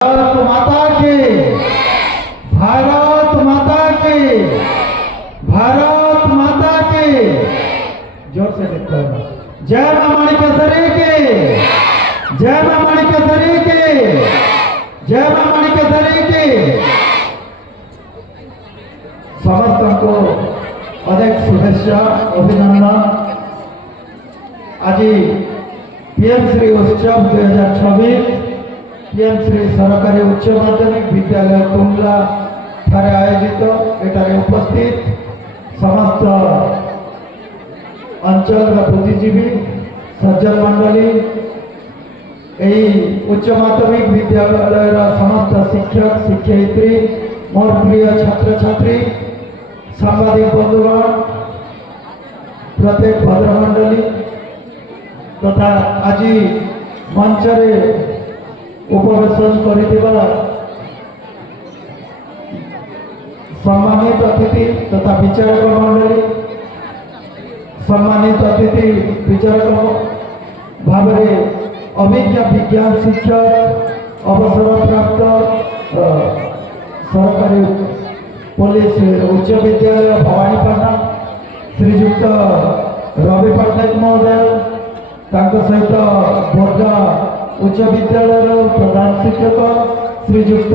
भारत माता की, भारत माता की, भारत माता की। जोर से देखो। जय मां माणिकेश्वरी की, जय मां माणिकेश्वरी की, जय मां माणिकेश्वरी की। समस्त को अनेक शुभेच्छा अभिनंदन। आज पीएम श्री उत्सव 2026 पीएम श्री सरकारी उच्च माध्यमिक विद्यालय कुंडला ठारे आयोजित एटारे उपस्थित समस्त अंचल बुद्धिजीवी सज्जन मंडली उच्च माध्यमिक विद्यालय समस्त शिक्षक शिक्षयित्री मोर प्रिय छात्र छात्री सांबादिक बंधुगण प्रत्येक भद्रमंडली तथा आज मंचरे उपवेशन कर सम्मानित अतिथि तथा विचारक मंडली सम्मानित अतिथि विचारक भाव अभिज्ञ विज्ञान शिक्षक अवसर प्राप्त सरकारी पुलिस उच्च विद्यालय भवानीपाटना श्रीजुक्त रवि पट्टनायक महोदय सहित बोर्डा उच्च विद्यालय प्रधान शिक्षक श्रीजुक्त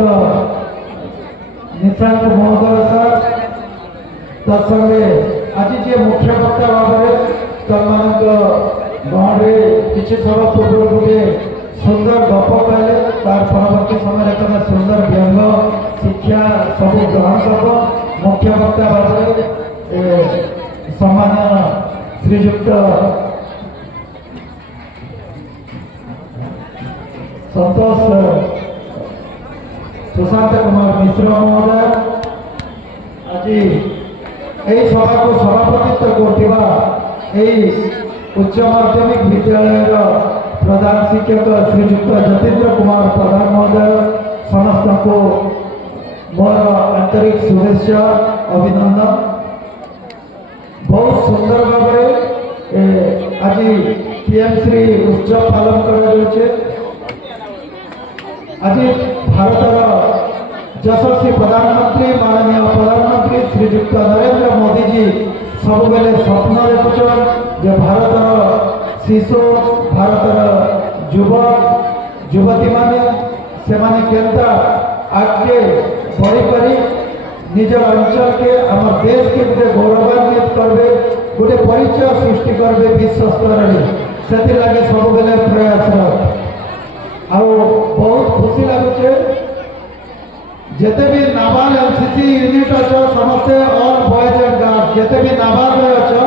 निशांत महोदय सर तत्संगे आज जे मुख्य वक्ता भाव गहरे किसी समय पूर्व गोटे सुंदर गप कहले तार परवर्ती समय सुंदर व्यंग शिक्षा सब ग्रहण कर मुख्य वक्ता भाव सम्मान्य श्रीजुक्त संतोष सुशांत कुमार मिश्र महोदय आज यही सभा को सभापतित्व कर उच्च माध्यमिक विद्यालय प्रधान शिक्षक श्रीजुक्त जतीन्द्र कुमार प्रधान महोदय समस्त को मोर आंतरिक शुभेच्छा अभिनंदन। बहुत सुंदर भाव आज पीएम श्री उत्सव पालन कर आज भारतर यशस्वी प्रधानमंत्री माननीय प्रधानमंत्री श्रीजुक्त नरेंद्र मोदी जी सब बेले स्वप्न देखुचन जे भारतर शिशु भारतर युवक युवती माने केंता आगे बढ़ी पारी निज अंचल के आम देश के गोटे गौरवान्वित करबे गोटे परिचय सृष्टि करबे विश्व स्तर में से लगे सब बेले प्रयासरत। आउ बहुत खुशी लगुचे जेते भी नाबाल एनसीसी यूनिट अच्छा समस्ते ऑल बॉयज एंड गर्ल्स जेते भी नाबाल अच्छा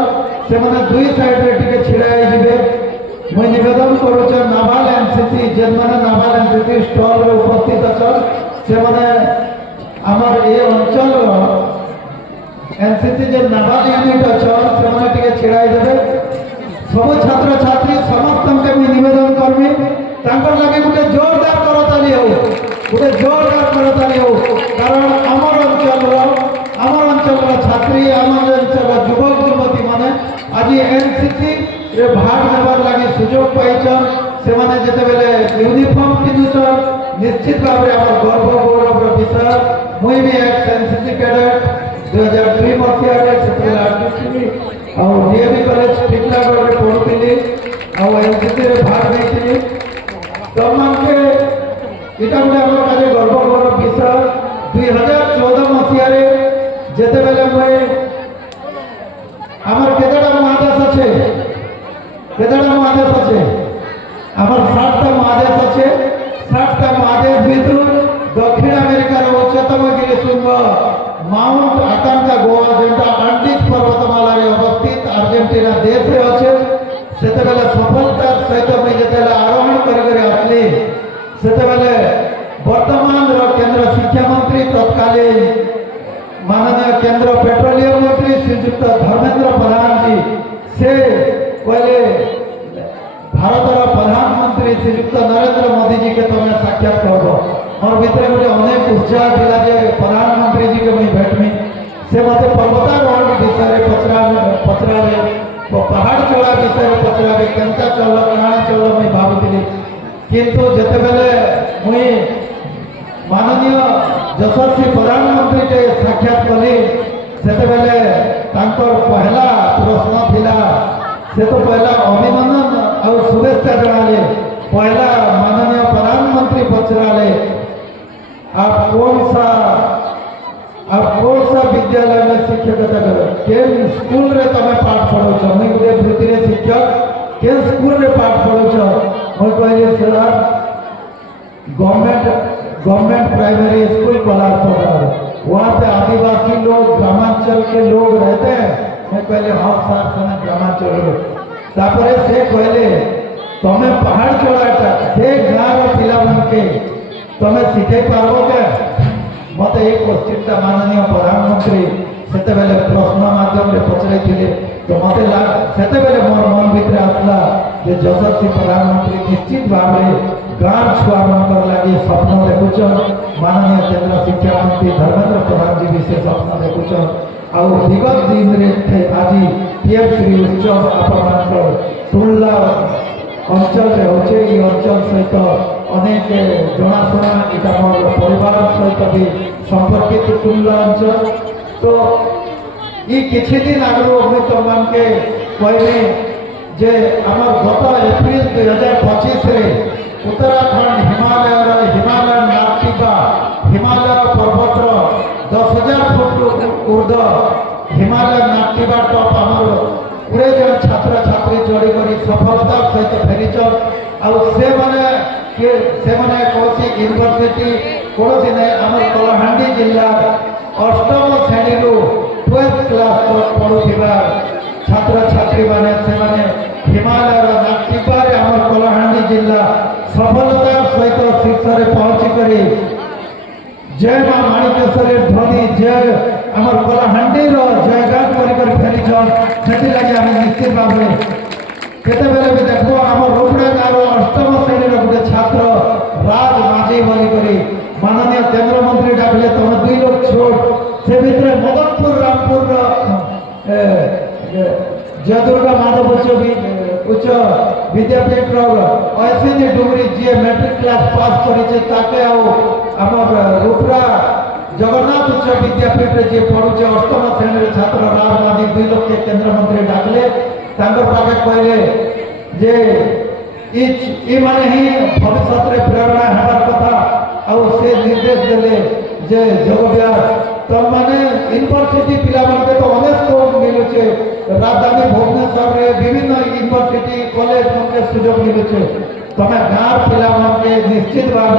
से माने दुई साइड रे टिके छिड़ाई जिबे मैं निवेदन करूचे नाबाल एनसीसी जेन माने नाबाल एनसीसी स्टॉल रे उपस्थित अच्छा से माने हमर ए अंचल एनसीसी जे नाबाल यूनिट अच्छा से माने टिके छिड़ाई देबे सब छात्र छात्री समस्त के मैं निवेदन करबी लगे गोटे जोरदार करताली हो गोटे जोरदार करताली हो कारण आमर अंचल छात्री आमर अंचल युवक युवती माने आज एनसीसी रे भाग नेबार लगे सुजोग पाइछन से माने जेते बेले यूनिफॉर्म पिनुछन निश्चित भाव में आमर गर्व गौरव विषय मुई भी एक एनसीसी कैडेट 2003 मसीहा रे सेतेला आर्टिस्ट्री और डीएवी कॉलेज टिकलागढ़ रे पढुतिली और एनसीसी रे भाग नेतिली तो मानके इटा गोटे आम काजे गर्व गौरव विषय 2014 मसीह जेते बेले मैं आमर केतेटा महादेश अच्छे केतेटा महादेश अच्छे आमर 7टा महादेश अच्छे 7टा महादेश भितर दक्षिण अमेरिकार उच्चतम गिरिशृंग माउंट आकांका गोवा जेटा आंडीज पर्वतमाला अवस्थित अर्जेंटीना देश रे अच्छे सेते बेले सफलता सहित मैं जेते आरोहण कर आसली सेते बेले वर्तमान केंद्र शिक्षा मंत्री तत्कालीन माननीय केंद्र पेट्रोलियम मंत्री श्रीजुक्त धर्मेंद्र प्रधान जी से कहले भारतर प्रधानमंत्री श्रीजुक्त नरेंद्र मोदी जी के तुम्हें साक्षात कर मोर भितर गोटे अनेक उत्साह था जे प्रधानमंत्री जी के मुझे भेटमी से मत पर्वतारोहण विषय पचरा पहाड़ चढ़ा विषय पचरा केनता चल कहाँ चल मुझे भावुली किंतु जिते बेले मुई माननीय यशस्वी प्रधानमंत्री के साक्षात कली से पहला प्रश्न थिला से तो पहला अभिनंदन और शुभेच्छा जनाले पहला माननीय प्रधानमंत्री पचराले आप कौन सा विद्यालय में शिक्षकता कर के स्कूल रे तमे पाठ पढ़ौछ मैं गोटे वृत्ति रे शिक्षक के स्कूल रे पाठ पढ़ौछ मैं कहले सर गवर्नमेंट प्राइमरी स्कूल कोलारपुर वहाँ पे आदिवासी लोग ग्रामांचल के लोग रहते हैं मैं कहले हाँ सर से ग्रामांचल लोग तापरे से कहले तमे पहाड़ चढ़ाटा से गाँव पिला मन के तमे शिखे पारबो के मत एक क्वेश्चन माननीय प्रधानमंत्री से प्रश्न माध्यम पचारे तो मत से मोर मन भितर आसला यशस्वी प्रधानमंत्री निश्चित भाव में गाँव छुआ मान लगे स्वप्न देखुन माननीय केंद्र शिक्षा मंत्री धर्मेंद्र प्रधान जी भी से स्वप्न देखुन आउ विगत दिन रे आज पीएम श्री उत्सव आप तुला अंचल होचे ये अंचल सहित अनेक जनाशुना इटा मोर परिवार सहित भी संपर्कित तुला अंचल तो ये किसी दिन आगु मुझे तुम के कहमी जे आम गत एप्रिल 2025 उत्तराखंड हिमालय नाटिका हिमालय पर्वतर 10,000 फुट ऊर्ध हिमालय नाटिका टॉप आमर 20 जन छात्र छात्री जोड़ी कर सफलता सहित फेरीचन आने कौन यूनिवर्सिटी कौन नहीं आम कलाहांडी जिला अष्टम श्रेणी 12th क्लास तक पढ़ुवा छात्र छात्री मैंने हिमालय नाटिकार आम कलाहांडी जिला सफलता सहित शीर्ष में पहुँचिक जय माँ माणिकेश्वरी ध्वनि जय आम कलाहांडी जयगान कर फेरीचन से आम निश्चित भाव में केते भी देख आम रोपड़ा गाँव अष्टम श्रेणी गोटे छात्र राज माझी बोली माननीय केंद्र मंत्री डाकले तुम 2 लोग छोट से भितर मदनपुर रामपुर जयदुर्गा माधव उच्च विद्यापीठ ऐसी डुमरी जी मैट्रिक क्लास पास कर रूपरा जगन्नाथ उच्च विद्यापीठ जी पढ़ुचे अष्टम श्रेणी छात्र राज माझी 2 लोग के केंद्र मंत्री डाकले पाखे कहले जे ई माने ही भविष्य में प्रेरणा हमार कथा और से निर्देश देले जे जगव्यास तुम मैंने यूनिवर्सिटी पिला तो अनेक स्कोप मिलुचे राजधानी भुवनेश्वर रे विभिन्न यूनिवर्सिटी कॉलेज में सुजोग मिलुचे तुम गाँव पिला निश्चित भाव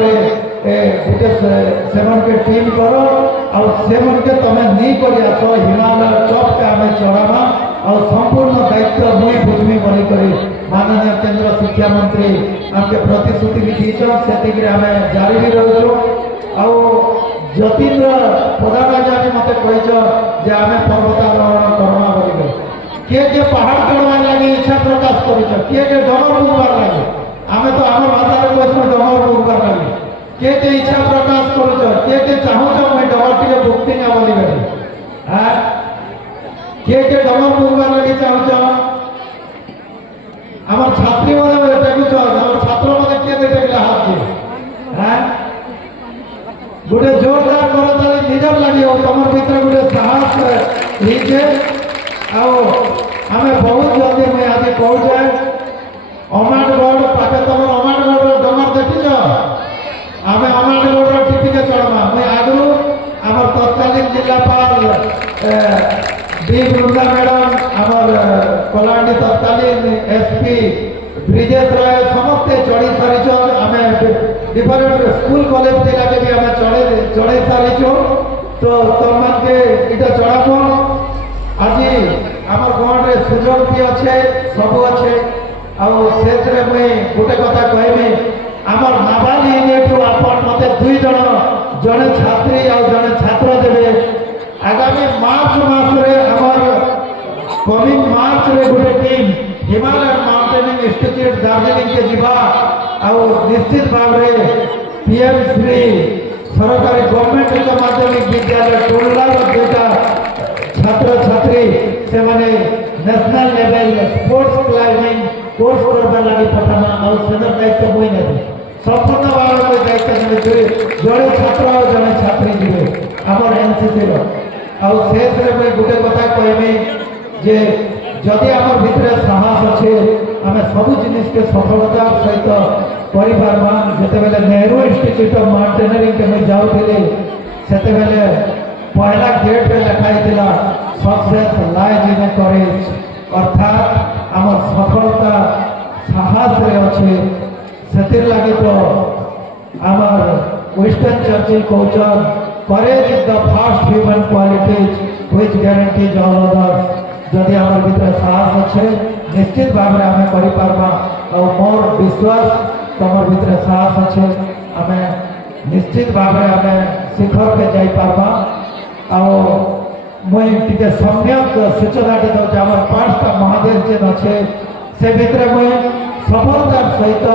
गोटे से टीम करो और से तुम नहीं कर आस हिमालय टॉप के आम चढ़ावा और संपूर्ण दायित्व मुई बुझमी बोलिक माननीय केंद्र शिक्षा मंत्री आमके प्रतिश्रुति भी दीचन से आम जारी भी रोचु आउ जतीन्द्र प्रधान आचार्य मत कही आम पर्वतारोहण करमा बोल किए पहाड़ चढ़वा लगे इच्छा प्रकाश कर किए डगर बुझबार लगे आम तो आम भाषा कहूँ डगर बुझबार लगे किए इच्छा प्रकाश कर किए चाहूच मुझे डगर टे बुकती ना बोल किए डगर बुझबार लगे चाहूच आम छात्री मैंने टेकुच छात्र मैंने किए टेकले हाथ किए गोटे जोरदार कर निजर लगे तुम भर गोटे साहस लीजे आम बहुत जल्दी मुझे आज कहूचे अमाटगढ़ पाखे तुम अमाटगढ़ डगर देखीच आम अमाटगढ़ टिपिके चढ़वा मुझे आगु आम तत्कालीन जिलापाल डी बृंदा मैडम आमर कलाहांडी तत्कालीन एसपी ब्रिजेश राय समस्ते चढ़ी सारी आम डिफरेंट स्कूल कॉलेज पिला के भी आम चढ़े सारी तो तुम के इटा चढ़ाब आज आम गाँव में सुजोग भी अच्छे सब अच्छे आते मुझे गोटे कथा कहमी आम नाबाल यूनिट आपन मत 2 जन जड़े छात्री और जड़े छात्र देवे आगामी मार्च मास आमर कमिंग मार्च रे गोटे team Himalaya mountaineering institute Darjeeling के जीवा और निश्चित भाव में पीएम श्री सरकारी गवर्नमेंट माध्यमिक विद्यालय टोलार 2टा छात्र छात्री से माने national level sports climbing course करवा लगी पठाना और सेनर दायित्व मुई ने संपूर्ण भाव में दायित्व जड़े छात्र और जड़े छात्री जीवे आम एनसीसी शेष में गोटे कथा कहमी जे जदि आम भितर साहस अच्छे आम सब जिनिस के सफलता सहित परिवारमा जिते नेहरू इंस्टीट्यूट ऑफ माउंटेनियरिंग के मैं जाऊँगी से पहला गेट में लिखाई सक्सेस लाइज इन करेज अर्थात आम सफलता साहस रे अच्छे से लगी तो आमर विंस्टन चर्चिल कहचन courage is the first human qualities which guarantees all others जदि आम भीतर साहस अच्छे निश्चित भाव में आम करा और मोर विश्वास तुम भीतर साहस अच्छे आम निश्चित भाव में आम शिखर के जापा मुई टे सम्यक सूचना दूसरे आम 5टा महादेश जेन अच्छे से भितर मुई सफलतार सहित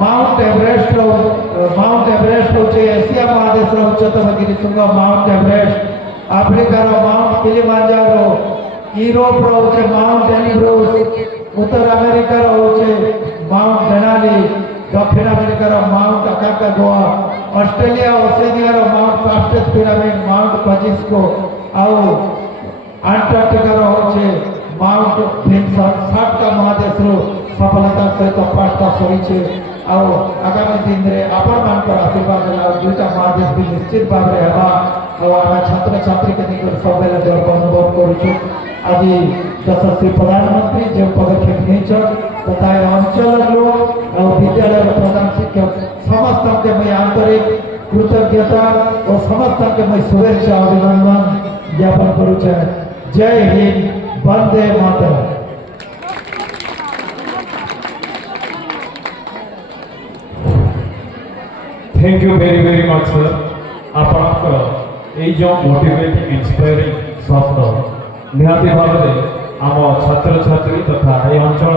माउंट एवरेस्ट हूँ एशिया महादेश उच्चतम गिरिशृंग माउंट एवरेस्ट आफ्रिकार माउंट किलिमांजारो यूरोप हूँ माउंट एलिब्रुस उत्तर अमेरिकार हूँ माउंट डेनाली दक्षिण अमेरिकार माउंट अकाकागुआ ऑस्ट्रेलिया ओसेनियार माउंट फास्टेस्ट पिरामिड माउंट कजिस्को आउ अंटार्कटिकार हूँ माउंट विंसन 7टा महादेश सफलता सहित 5टा सरी आगामी दिन में आपण मान आशीर्वाद 2टा महादेश भी निश्चित भाव में आम छात्र छात्री के निकट सब गर्व अनुभव करुचु आज यशस्वी प्रधानमंत्री जो पदक्षेप नहीं तथा अंचल लोग और विद्यालय प्रधान शिक्षक समस्त के मैं आंतरिक कृतज्ञता और समस्त के मैं शुभेच्छा अभिनंदन ज्ञापन करुचे। जय हिंद, वंदे मातरम। Thank you very much sir आपणकर ये जो मोटिवेटिंग इंस्पायरिंग शब्द निहाती भाव में आम छात्र छात्री तथा ये अंचल